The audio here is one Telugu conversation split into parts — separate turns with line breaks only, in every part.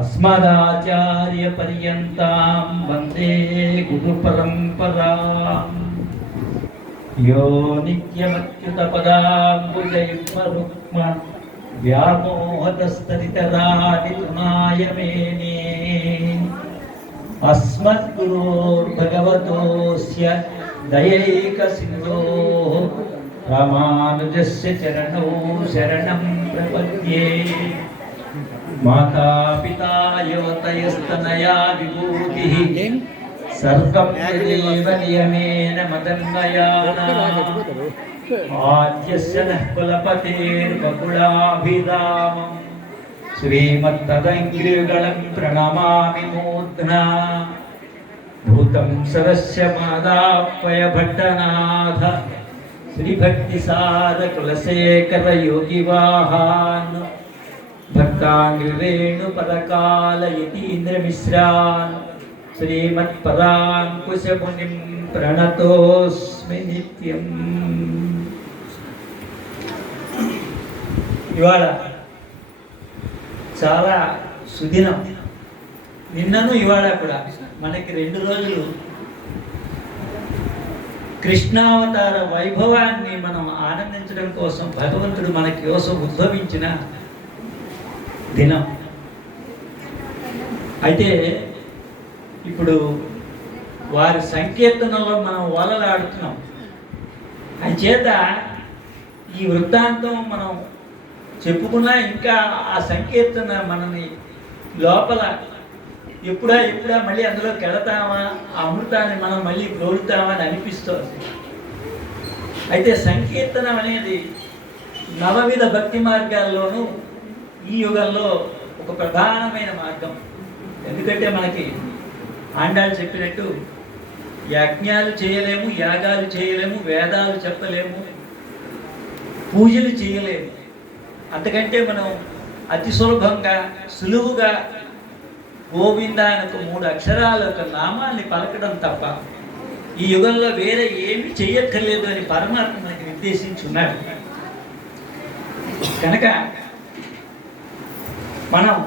अस्मदाचार्यपर्यन्तां वन्दे गुरुपरम्पराम् यो नित्यमच्युतपदाम्बुजयुग्मरुक्म व्यामोहतस्तरितराणि तृणाय मेने अस्मद्गुरोर्भगवतोऽस्य दयैकसिन्धोः रामानुजस्य चरणौ शरणं प्रपद्ये मातापिता युवतयस्तनया विभूतिः सर्वं यदेव नियमेन मदन्वयाना आद्यस्य नः कुलपतेर्वकुलाभिरामम् श्रीमत्तदङ्ग्रियुगलं प्रणमामि मूर्ध्ना भूतं सरस्य मादापयभट्टनाथ श्रीभक्तिसारकुलशेखरयोगिवाहान् भक्ताङ्ग्रिरेणुपरकालयतीन्द्रमिश्रान् श्रीमत्पराङ्कुशमुनिं प्रणतोऽस्मि नित्यम् ఇవాళ చాలా సుదినం నిన్నను ఇవాళ కూడా మనకి రెండు రోజులు కృష్ణావతార వైభవాన్ని మనం ఆనందించడం కోసం భగవంతుడు మనకి కోసం ఉద్భవించిన దినం. అయితే ఇప్పుడు వారి సంకీర్తనలో మనం ఓలలాడుతున్నాం చేత ఈ వృత్తాంతం మనం చెప్పుకున్నా ఇంకా ఆ సంకీర్తన మనని లోపల ఎప్పుడా ఎప్పుడా మళ్ళీ అందులోకి వెళతామా ఆ అమృతాన్ని మనం మళ్ళీ ప్రోలుతామా అని అనిపిస్తుంది. అయితే సంకీర్తనం అనేది నవవిధ భక్తి మార్గాల్లోనూ ఈ యుగంలో ఒక ప్రధానమైన మార్గం. ఎందుకంటే మనకి ఆండాలు చెప్పినట్టు యజ్ఞాలు చేయలేము యాగాలు చేయలేము వేదాలు చెప్పలేము పూజలు చేయలేము. అంతకంటే మనం అతి సులభంగా సులువుగా గోవింద ఒక మూడు అక్షరాల ఒక నామాన్ని పలకడం తప్ప ఈ యుగంలో వేరే ఏమి చేయక్కర్లేదు అని పరమాత్మ మనకి నిర్దేశించున్నాడు కనుక మనం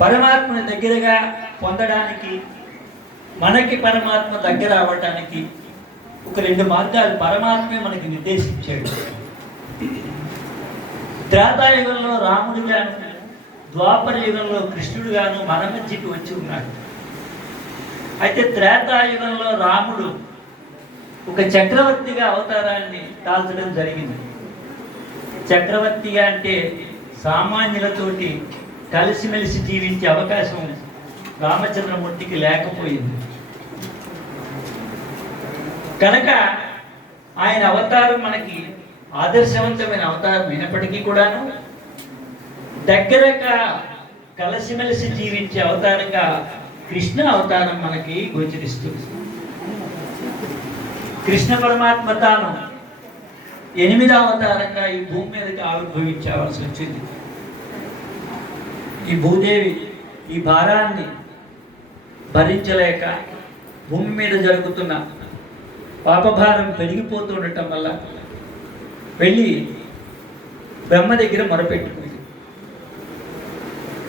పరమాత్మని దగ్గరగా పొందడానికి మనకి పరమాత్మ దగ్గర అవ్వటానికి ఒక రెండు మార్గాలు పరమాత్మే మనకి నిర్దేశించాడు. త్రేతాయుగంలో రాముడిగాను ద్వాపర యుగంలో కృష్ణుడుగాను మన మధ్యకి వచ్చి ఉన్నాడు అయితే త్రేతాయుగంలో రాముడు ఒక చక్రవర్తిగా అవతారాన్ని దాల్చడం జరిగింది. చక్రవర్తిగా అంటే సామాన్యులతోటి కలిసిమెలిసి జీవించే అవకాశం రామచంద్రమూర్తికి లేకపోయింది. కనుక ఆయన అవతారం మనకి ఆదర్శవంతమైన అవతారం అయినప్పటికీ కూడాను దగ్గరగా కలిసిమెలిసి జీవించే అవతారంగా కృష్ణ అవతారం మనకి గోచరిస్తుంది. కృష్ణ పరమాత్మ తాను ఎనిమిదవ అవతారంగా ఈ భూమి మీద ఆవిర్భవించవలసి వచ్చింది ఈ భూదేవి ఈ భారాన్ని భరించలేక భూమి మీద జరుగుతున్న పాపభారం పెరిగిపోతూ ఉండటం వల్ల వెళ్ళి బ్రహ్మ దగ్గర మొరపెట్టుకుంది.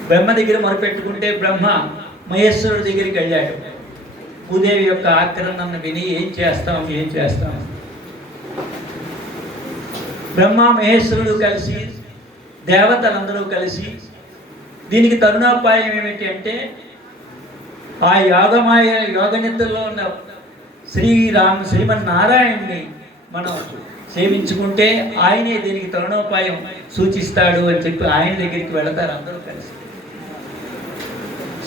బ్రహ్మ దగ్గర మొరపెట్టుకుంటే బ్రహ్మ మహేశ్వరుడి దగ్గరికి వెళ్ళాడు. భూదేవి యొక్క ఆక్రందన విని ఏం చేస్తాం ఏం చేస్తాం? బ్రహ్మ మహేశ్వరుడు కలిసి దేవతలందరూ కలిసి దీనికి తరుణోపాయం ఏమిటి అంటే ఆ యోగమాయ యోగనిద్రలో ఉన్న శ్రీరామ్ శ్రీమన్నారాయణ్ణి మనం సేవించుకుంటే ఆయనే దీనికి తరుణోపాయం సూచిస్తాడు అని చెప్పి ఆయన దగ్గరికి వెళతారు అందరూ కలిసి.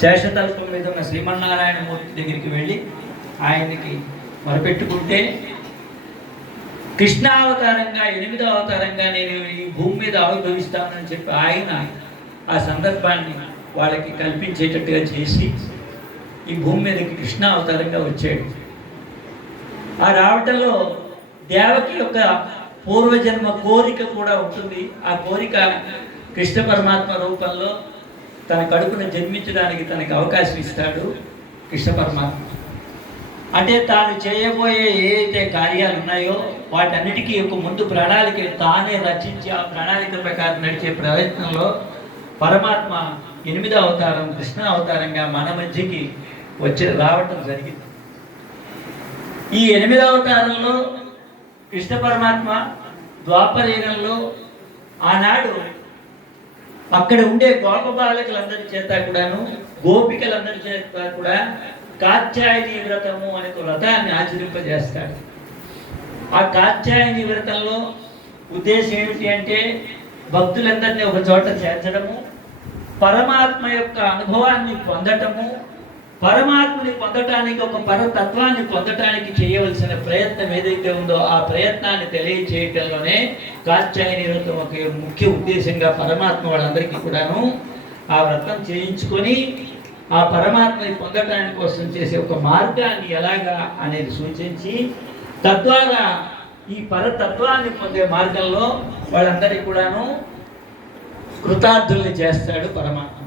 శేషతల్పం మీద ఉన్న శ్రీమన్నారాయణ మూర్తి దగ్గరికి వెళ్ళి ఆయనకి మొరపెట్టుకుంటే కృష్ణావతారంగా ఎనిమిదో అవతారంగా నేను ఈ భూమి మీద ఆవిర్భవిస్తానని చెప్పి ఆయన ఆ సందర్భాన్ని వాళ్ళకి కల్పించేటట్టుగా చేసి ఈ భూమి మీదకి కృష్ణ అవతారంగా వచ్చాడు. ఆ రావటంలో దేవకి యొక్క పూర్వజన్మ కోరిక కూడా ఉంటుంది. ఆ కోరిక కృష్ణ పరమాత్మ రూపంలో తన కడుపున జన్మించడానికి తనకి అవకాశం ఇస్తాడు కృష్ణ పరమాత్మ. అంటే తాను చేయబోయే ఏ కార్యాలు ఉన్నాయో వాటన్నిటికీ ఒక ముందు ప్రణాళిక తానే రచించి ఆ ప్రణాళిక ప్రకారం నడిచే ప్రయత్నంలో పరమాత్మ ఎనిమిదో అవతారం కృష్ణ అవతారంగా మన మధ్యకి వచ్చి రావటం జరిగింది. ఈ ఎనిమిదో అవతారంలో కృష్ణ పరమాత్మ ద్వాపరయుగంలో ఆనాడు అక్కడ ఉండే గోప బాలకులందరి చేత కూడాను గోపికలందరి చేత కూడా కాత్యాయని వ్రతము అనే ఒక వ్రతాన్ని ఆచరింపజేస్తాడు. ఆ కాత్యాయని వ్రతంలో ఉద్దేశం ఏమిటి అంటే భక్తులందరినీ ఒక చోట చేర్చడము పరమాత్మ యొక్క అనుభవాన్ని పొందటము పరమాత్మని పొందటానికి ఒక పరతత్వాన్ని పొందటానికి చేయవలసిన ప్రయత్నం ఏదైతే ఉందో ఆ ప్రయత్నాన్ని తెలియచేయటంలోనే కాత్యాయని వ్రతం ఒక ముఖ్య ఉద్దేశంగా పరమాత్మ వాళ్ళందరికీ కూడాను ఆ వ్రతం చేయించుకొని ఆ పరమాత్మని పొందటానికి కోసం చేసే ఒక మార్గాన్ని ఎలాగా అనేది సూచించి తద్వారా ఈ పరతత్వాన్ని పొందే మార్గంలో వాళ్ళందరికీ కూడాను కృతార్థుల్ని చేస్తాడు పరమాత్మ.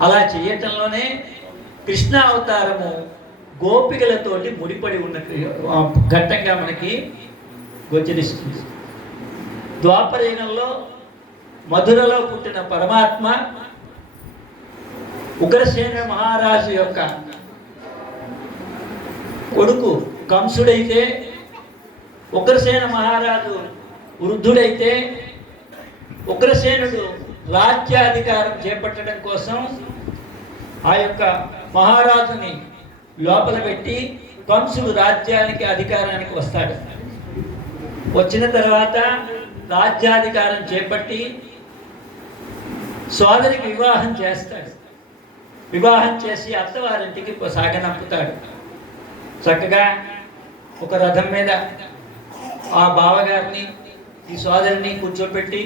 అలా చేయటంలోనే కృష్ణ అవతారము గోపికలతోటి ముడిపడి ఉన్న ఘట్టంగా మనకి గోచరిస్తుంది. ద్వాపరయుగంలో మధురలో పుట్టిన పరమాత్మ ఉగ్రసేన మహారాజు యొక్క కొడుకు కంసుడైతే ఉగ్రసేన మహారాజు వృద్ధుడైతే ఉగ్రసేనుడు రాజ్యాధికారం చేపట్టడం కోసం ఆ యొక్క మహారాజుని లోపల పెట్టి కంసుడు రాజ్యానికి అధికారానికి వస్తాడు. వచ్చిన తర్వాత రాజ్యాధికారం చేపట్టి సోదరికి వివాహం చేస్తాడు. వివాహం చేసి అత్తవారింటికి సాగనంపుతాడు చక్కగా ఒక రథం మీద ఆ బావగారిని ఈ సోదరిని కూర్చోపెట్టి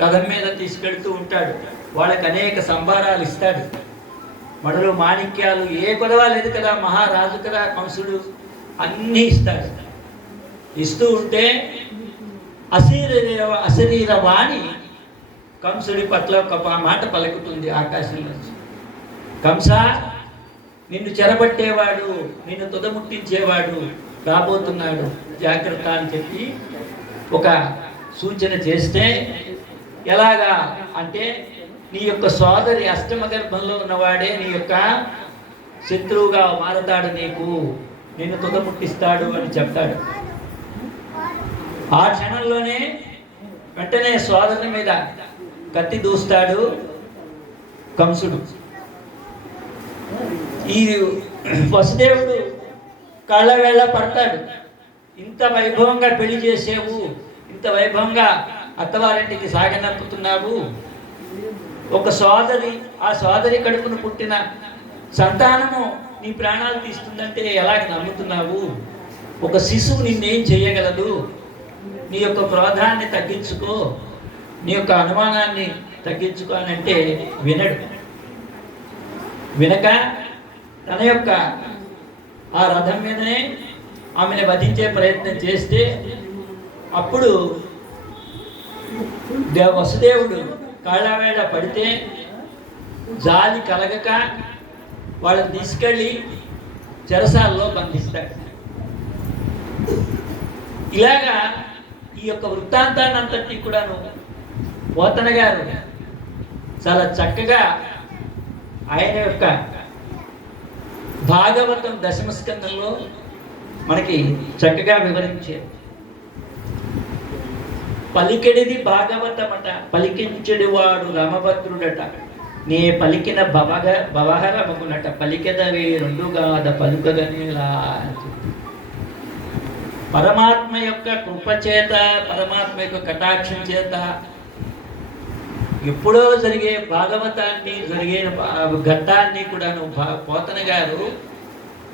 రథం మీద తీసుకెళ్తూ ఉంటాడు. వాళ్ళకి అనేక సంభారాలు ఇస్తాడు. మడలు మాణిక్యాలు ఏ గొడవ లేదు కదా మహారాజు కదా కంసుడు అన్నీ ఇస్తాడు. ఇస్తూ ఉంటే అశరీర అశరీర వాణి కంసుడి పట్ల ఒక మాట పలుకుతుంది ఆకాశంలో కంస నిన్ను చెరబట్టేవాడు నిన్ను తుదముట్టించేవాడు రాబోతున్నాడు. జాగ్రత్త అని చెప్పి ఒక సూచన చేస్తే ఎలాగా అంటే నీ యొక్క సోదరి అష్టమ గర్భంలో ఉన్నవాడే నీ యొక్క శత్రువుగా మారతాడు నీకు. నిన్ను తుదముట్టిస్తాడు అని చెప్తాడు. ఆ క్షణంలోనే వెంటనే సోదరుని మీద కత్తి దూస్తాడు కంసుడు. ఈ వసుదేవుడు కళ్ళ వేళ పడతాడు. ఇంత వైభవంగా పెళ్ళి చేసేవు ఇంత వైభవంగా అత్తవారింటికి సాగనంపుతున్నావు ఒక సోదరి ఆ సోదరి కడుపును పుట్టిన సంతానము నీ ప్రాణాలు తీస్తుందంటే ఎలాగ నమ్ముతున్నావు? ఒక శిశువు నిన్నేం చేయగలదు? నీ యొక్క క్రోధాన్ని తగ్గించుకో నీ యొక్క అనుమానాన్ని తగ్గించుకో అని అంటే వినడు. వినక తన యొక్క ఆ రథం మీదనే ఆమెను వధించే ప్రయత్నం చేస్తే అప్పుడు వసుదేవుడు కాళ్ళవేళ పడితే జాలి కలగక వాళ్ళని తీసుకెళ్ళి చెరసాల్లో బంధిస్తాడు. ఇలాగా ఈ యొక్క వృత్తాంతాన్ని అంతటి కూడాను పోతన గారు చాలా చక్కగా ఆయన యొక్క భాగవతం దశమస్కంధంలో మనకి చక్కగా వివరించారు పలికెడిది భాగవతమట పలికించెడి వాడు రామభద్రుడట. నే పలికిన భవగ భవహరమగునట పలికెదవే రెండుగాద పలుకగనేలా పరమాత్మ యొక్క కృప చేత పరమాత్మ యొక్క కటాక్షం చేత ఎప్పుడో జరిగే భాగవతాన్ని జరిగే ఘట్టాన్ని కూడాను నువ్వు పోతన గారు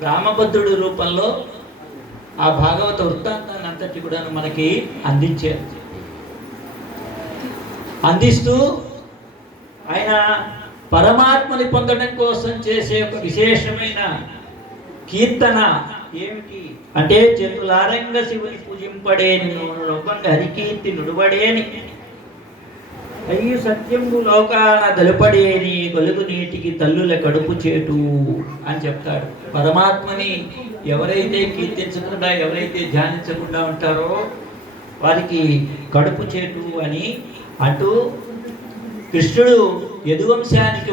రామభద్రుడు రూపంలో ఆ భాగవత వృత్తాంతాన్ని అంతటి కూడాను మనకి అందించారు. అందిస్తూ ఆయన పరమాత్మని పొందడం కోసం చేసే ఒక విశేషమైన కీర్తన ఏమిటి? అంటే చెరులారంగ శివుని పూజింపడేని నొబ్బంగ హరికీర్తి నుడుబడేని అయ్యి సత్యము లోకాన దలపడేది గొలుగు నీటికి తల్లుల కడుపు చేటు అని చెప్తాడు. పరమాత్మని ఎవరైతే కీర్తించకుండా ఎవరైతే ధ్యానించకుండా ఉంటారో వారికి కడుపు చేటు అని అంటూ కృష్ణుడు యదువంశానికి